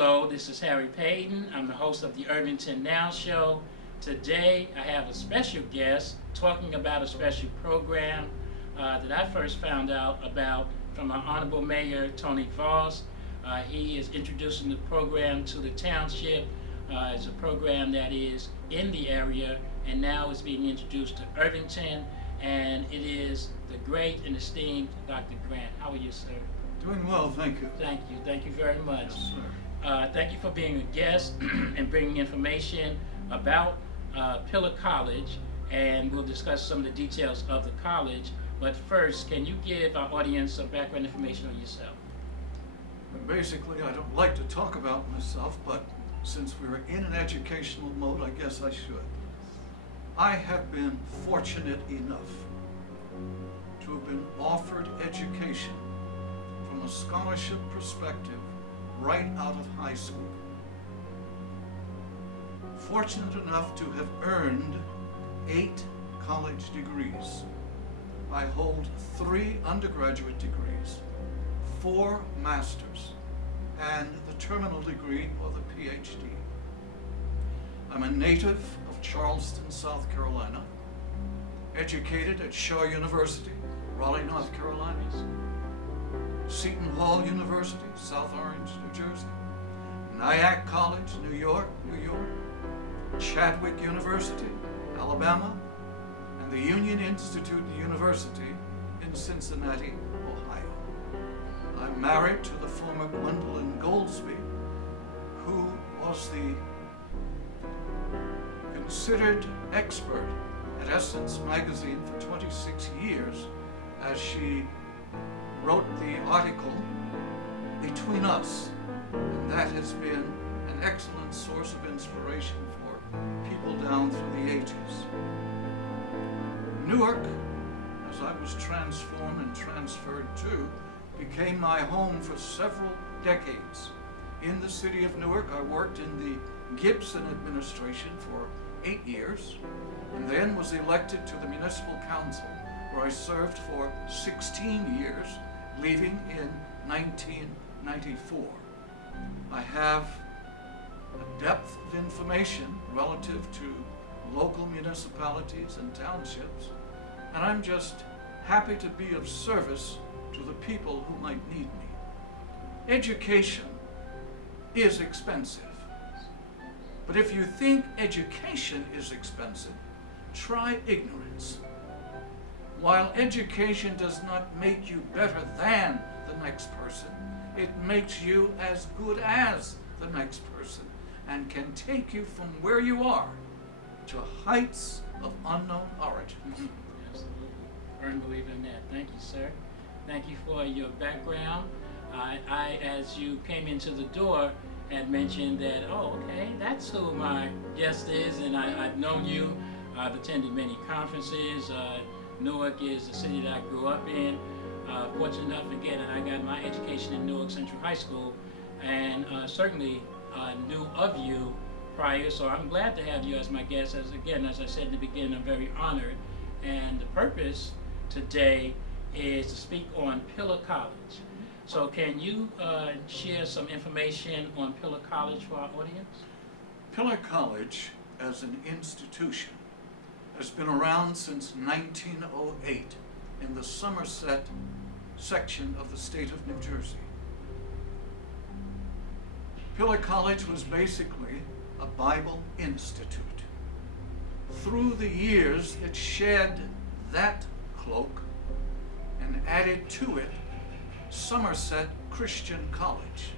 Hello, this is Harry Payton. I'm the host of the Irvington Now Show. Today I have a special guest talking about a special program that I first found out about from our Honorable Mayor Tony Voss. He is introducing the program to the township. It's a program that is in the area and now is being introduced to Irvington, and it is the great and esteemed Dr. Grant. How are you, sir? Doing well, thank you. Thank you very much. Yes, sir. Thank you for being a guest and bringing information about Pillar College, and we'll discuss some of the details of the college. But first, can you give our audience some background information on yourself? Basically, I don't like to talk about myself, but since we're in an educational mode, I guess I should. I have been fortunate enough to have been offered education from a scholarship perspective right out of high school. Fortunate enough to have earned 8 college degrees. I hold 3 undergraduate degrees, 4 masters, and the terminal degree or the PhD. I'm a native of Charleston, South Carolina, educated at Shaw University, Raleigh, North Carolina, Seton Hall University, South Orange, New Jersey, Nyack College, New York, Chadwick University, Alabama, and the Union Institute University in Cincinnati, Ohio. I'm married to the former Gwendolyn Goldsby, who was the considered expert at Essence magazine for 26 years as she wrote the article Between Us, and that has been an excellent source of inspiration for people down through the ages. Newark, as I was transformed and transferred to, became my home for several decades. In the city of Newark, I worked in the Gibson administration for 8 years, and then was elected to the municipal council, where I served for 16 years, leaving in 1994. I have a depth of information relative to local municipalities and townships, and I'm just happy to be of service to the people who might need me. Education is expensive, but if you think education is expensive, try ignorance. While education does not make you better than the next person, it makes you as good as the next person and can take you from where you are to heights of unknown origins. Absolutely. Firm believer in that. Thank you, sir. Thank you for your background. I, as you came into the door, had mentioned that, oh, okay, that's who my guest is, and I've known you. I've attended many conferences. Newark is the city that I grew up in. Fortunate enough, again, I got my education in Newark Central High School, and certainly knew of you prior, so I'm glad to have you as my guest. As I said in the beginning, I'm very honored. And the purpose today is to speak on Pillar College. So can you share some information on Pillar College for our audience? Pillar College, as an institution, has been around since 1908 in the Somerset section of the state of New Jersey. Pillar College was basically a Bible institute. Through the years, it shed that cloak and added to it Somerset Christian College.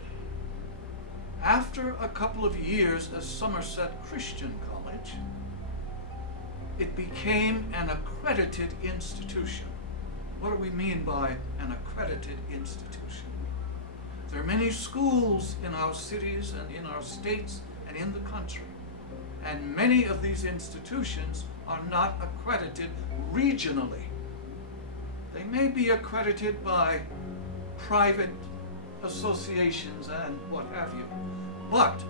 After a couple of years as Somerset Christian College, it became an accredited institution. What do we mean by an accredited institution? There are many schools in our cities and in our states and in the country, and many of these institutions are not accredited regionally. They may be accredited by private associations and what have you, but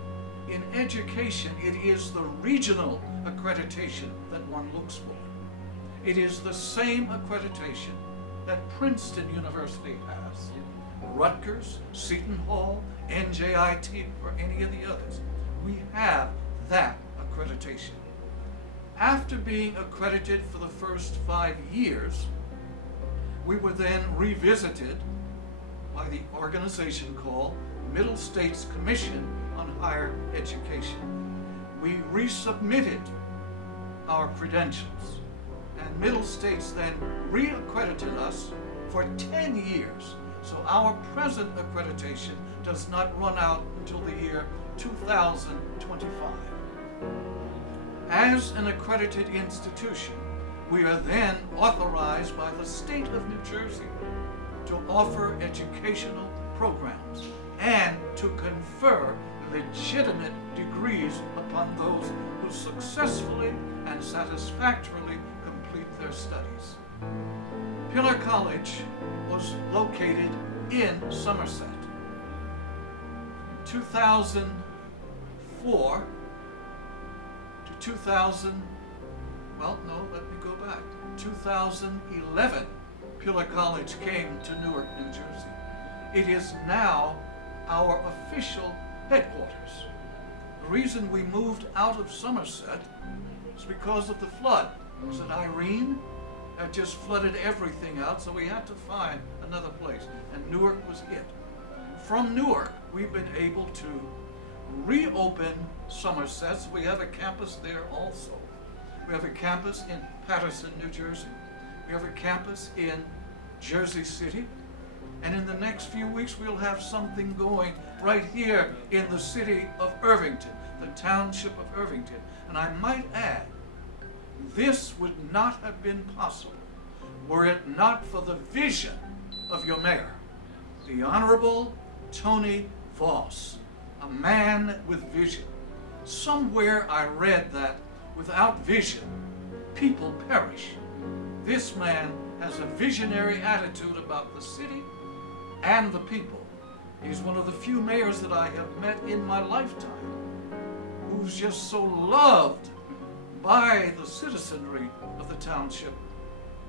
in education, it is the regional accreditation that one looks for. It is the same accreditation that Princeton University has, Rutgers, Seton Hall, NJIT, or any of the others. We have that accreditation. After being accredited for the first 5 years, we were then revisited by the organization called Middle States Commission on Higher Education. We resubmitted our credentials, and Middle States then reaccredited us for 10 years. So our present accreditation does not run out until the year 2025. As an accredited institution, we are then authorized by the state of New Jersey to offer educational programs and to confer legitimate degrees upon those who successfully and satisfactorily complete their studies. Pillar College was located in Somerset. In 2004 to 2011, Pillar College came to Newark, New Jersey. It is now our official headquarters. The reason we moved out of Somerset is because of the flood. Was it Irene? That just flooded everything out, so we had to find another place, and Newark was it. From Newark, we've been able to reopen Somerset, so we have a campus there also. We have a campus in Paterson, New Jersey. We have a campus in Jersey City. And in the next few weeks, we'll have something going right here in the city of Irvington, the township of Irvington. And I might add, this would not have been possible were it not for the vision of your mayor, the Honorable Tony Voss, a man with vision. Somewhere I read that without vision, people perish. This man has a visionary attitude about the city and the people. He's one of the few mayors that I have met in my lifetime who's just so loved by the citizenry of the township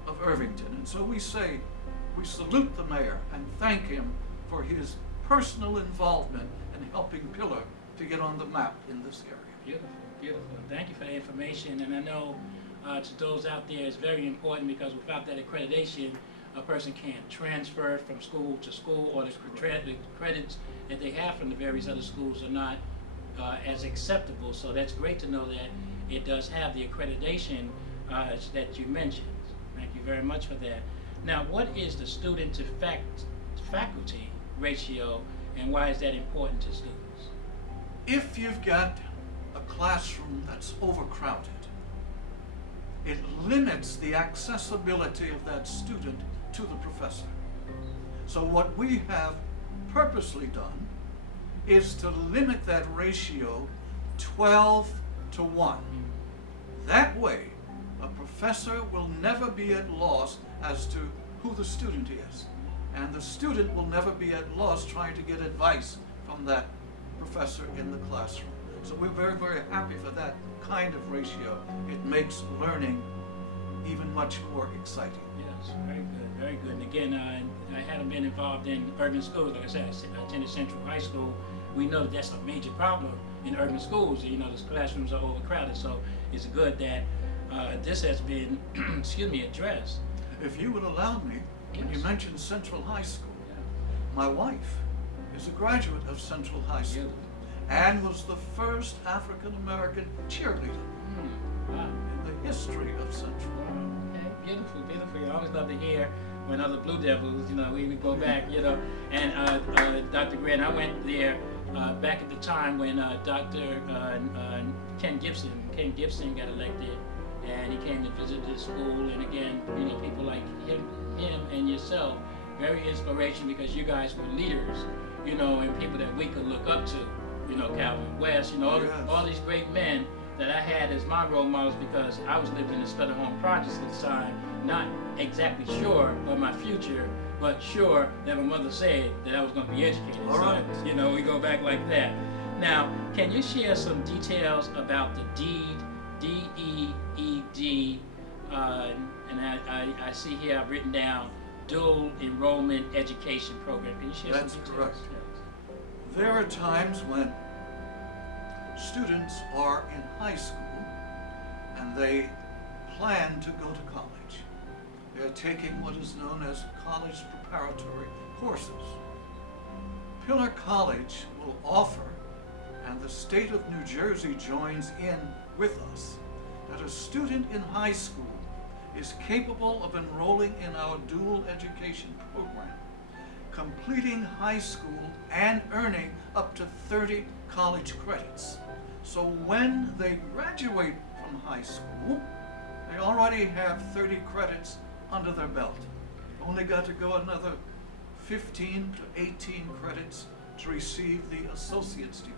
of Irvington. And so we salute the mayor and thank him for his personal involvement in helping Pillar to get on the map in this area. Beautiful, beautiful. Thank you for the information. And I know to those out there, it's very important because without that accreditation, a person can't transfer from school to school, or the credits that they have from the various other schools are not as acceptable. So that's great to know that it does have the accreditation that you mentioned. Thank you very much for that. Now, what is the student to faculty ratio, and why is that important to students? If you've got a classroom that's overcrowded, it limits the accessibility of that student to the professor. So what we have purposely done is to limit that ratio 12 to 1. That way, a professor will never be at loss as to who the student is, and the student will never be at loss trying to get advice from that professor in the classroom. So we're very, very happy for that kind of ratio. It makes learning even much more exciting. Yes, very good, very good. And again, I haven't been involved in urban schools. Like I said, I attended Central High School. We know that that's a major problem in urban schools. You know, the classrooms are overcrowded, so it's good that this has been, addressed. If you would allow me, when you mentioned Central High School, my wife is a graduate of Central High School and was the first African-American cheerleader Wow. in the history of Central. Okay, beautiful, beautiful. I always love to hear when other Blue Devils, we would go back, and Dr. Grant, I went there back at the time when Dr. Ken Gibson got elected, and he came to visit the school, and again, people like him and yourself, very inspirational because you guys were leaders, and people that we could look up to, Calvin West, all these great men that I had as my role models because I was living in the Stutter Home Projects at the time, not exactly sure of my future, but sure that my mother said that I was going to be educated. All right. So, we go back like that. Now, can you share some details about the DEED, D-E-E-D, and I see here I've written down dual enrollment education program. Can you share That's some details? correct. There are times when students are in high school and they plan to go to college. They're taking what is known as college preparatory courses. Pillar College will offer, and the state of New Jersey joins in with us, that a student in high school is capable of enrolling in our dual education program, completing high school and earning up to 30 college credits. So when they graduate from high school, they already have 30 credits under their belt. They've only got to go another 15 to 18 credits to receive the associate's degree.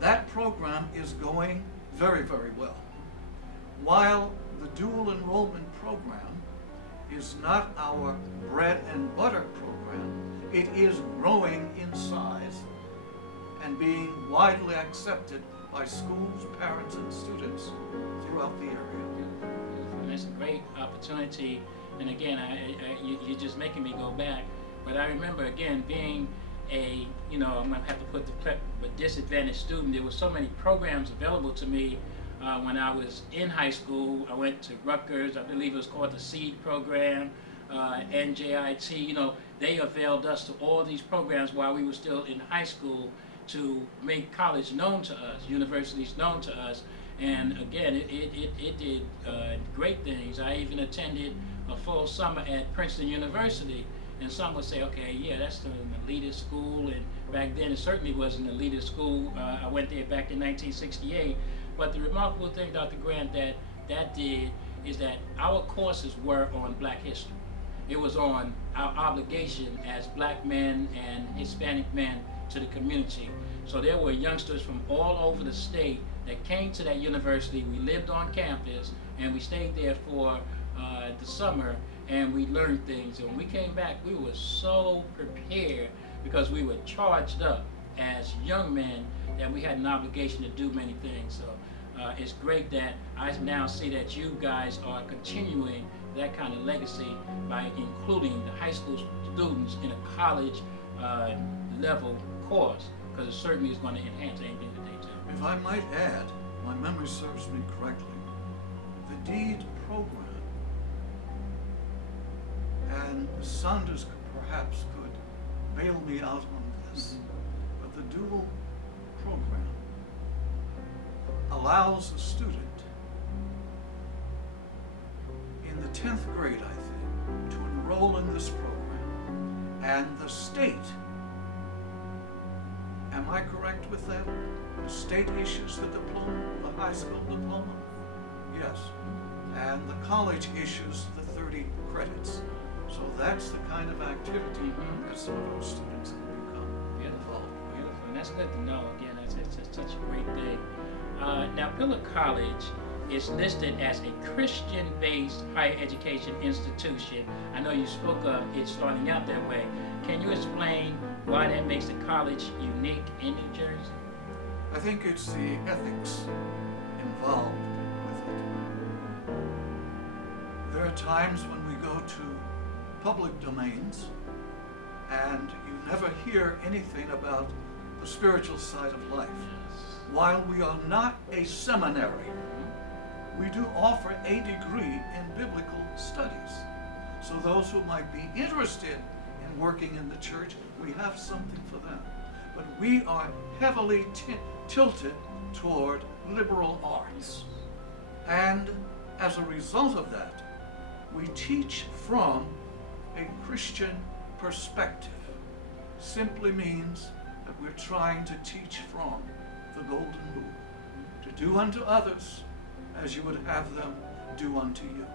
That program is going very, very well. While the dual enrollment program is not our bread and butter program, it is growing in size and being widely accepted by schools, parents, and students throughout the area. And that's a great opportunity. And again, you're just making me go back. But I remember, again, being a, I'm going to have to put the disadvantaged student. There were so many programs available to me when I was in high school. I went to Rutgers. I believe it was called the SEED program, NJIT. They availed us to all these programs while we were still in high school to make college known to us, universities known to us. And again, it did great things. I even attended a full summer at Princeton University. And some would say, okay, yeah, that's an elitist school. And back then, it certainly was an elitist school. I went there back in 1968. But the remarkable thing, Dr. Grant, that did is that our courses were on Black history. It was on our obligation as Black men and Hispanic men to the community. So there were youngsters from all over the state that came to that university. We lived on campus, and we stayed there for the summer, and we learned things. And when we came back, we were so prepared because we were charged up as young men that we had an obligation to do many things. So it's great that I now see that you guys are continuing that kind of legacy by including the high school students in a college level course, because it certainly is going to enhance anything that they do. If I might add, my memory serves me correctly, the DEED program, and Saunders perhaps could bail me out on this, but the dual program allows a student in the 10th grade, I think, to enroll in this program, and the state, am I correct with that? The state issues the diploma, the high school diploma? Yes. And the college issues the 30 credits. So that's the kind of activity that some of those students can become involved with. Beautiful. And that's good to know. Again, that's such a great thing. Now, Pillar College is listed as a Christian-based higher education institution. I know you spoke of it starting out that way. Can you explain why that makes the college unique in New Jersey? I think it's the ethics involved with it. There are times when we go to public domains and you never hear anything about the spiritual side of life. While we are not a seminary, we do offer a degree in biblical studies. So those who might be interested in working in the church, we have something for them. But we are heavily tilted toward liberal arts. And as a result of that, we teach from a Christian perspective. Simply means that we're trying to teach from the golden rule, to do unto others as you would have them do unto you.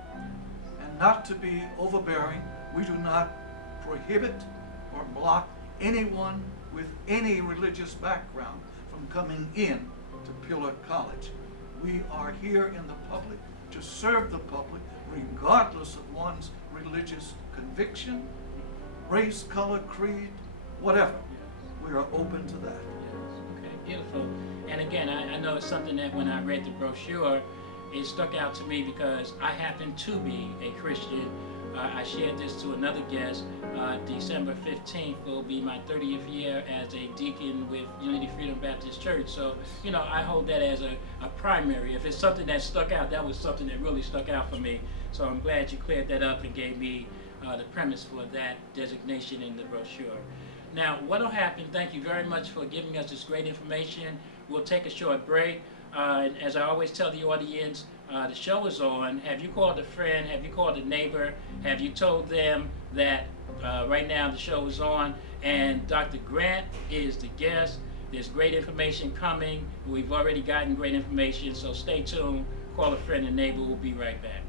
And not to be overbearing. We do not prohibit or block anyone with any religious background from coming in to Pillar College. We are here in the public to serve the public regardless of one's religious conviction, race, color, creed, whatever. We are open to that. Yes. Okay, beautiful. And again, I know it's something that when I read the brochure, it stuck out to me because I happen to be a Christian. I shared this to another guest. December 15th will be my 30th year as a deacon with Unity Freedom Baptist Church. So, I hold that as a primary. If it's something that stuck out, that was something that really stuck out for me. So I'm glad you cleared that up and gave me the premise for that designation in the brochure. Now, what will happen, thank you very much for giving us this great information. We'll take a short break. And as I always tell the audience, the show is on. Have you called a friend? Have you called a neighbor? Have you told them that right now the show is on and Dr. Grant is the guest? There's great information coming. We've already gotten great information, so stay tuned. Call a friend and neighbor. We'll be right back.